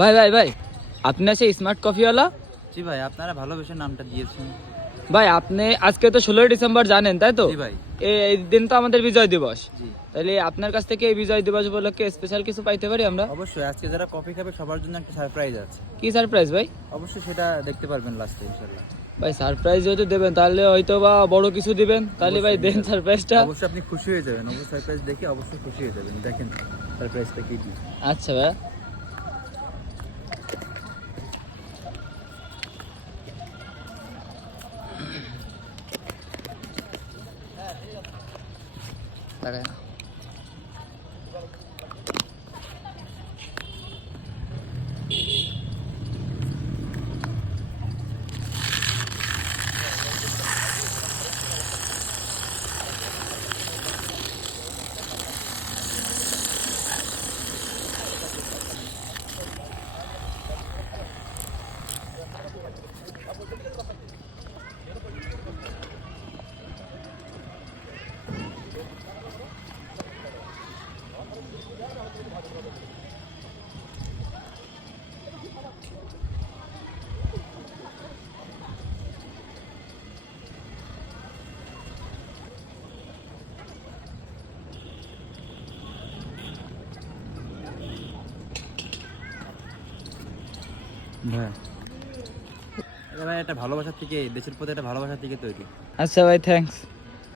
ভাই ভাই ভাই, আপনি আছে স্মার্ট কফিওয়ালা? জি ভাই, আপনারা ভালোবেসে নামটা দিয়েছেন। ভাই আপনি আজকে তো 16ই ডিসেম্বর জানেন তাই তো? জি ভাই। এই দিন তো আমাদের বিজয় দিবস। জি তাহলে আপনার কাছ থেকে এই বিজয় দিবস উপলক্ষে স্পেশাল কিছু পাইতে পারি আমরা? অবশ্যই, আজকে যারা কফি খাবে সবার জন্য একটা সারপ্রাইজ আছে। কি সারপ্রাইজ ভাই? অবশ্যই সেটা দেখতে পারবেন লাস্টে ইনশাআল্লাহ। ভাই সারপ্রাইজ যেহেতু দেবেন তাহলে হয়তো বা বড় কিছু দিবেন, তাহলে ভাই দেন সারপ্রাইজটা। অবশ্যই আপনি খুশি হয়ে যাবেন, অবশ্যই সারপ্রাইজ দেখে অবশ্যই খুশি হয়ে যাবেন। দেখেন সারপ্রাইজটা কি দিই। আচ্ছা ভাই। তাকায় না। হ্যাঁ ভাই, এটা ভালোবাসার থেকে, দেশের প্রতি একটা ভালোবাসার থেকে তৈরি। আচ্ছা ভাই, থ্যাঙ্কস।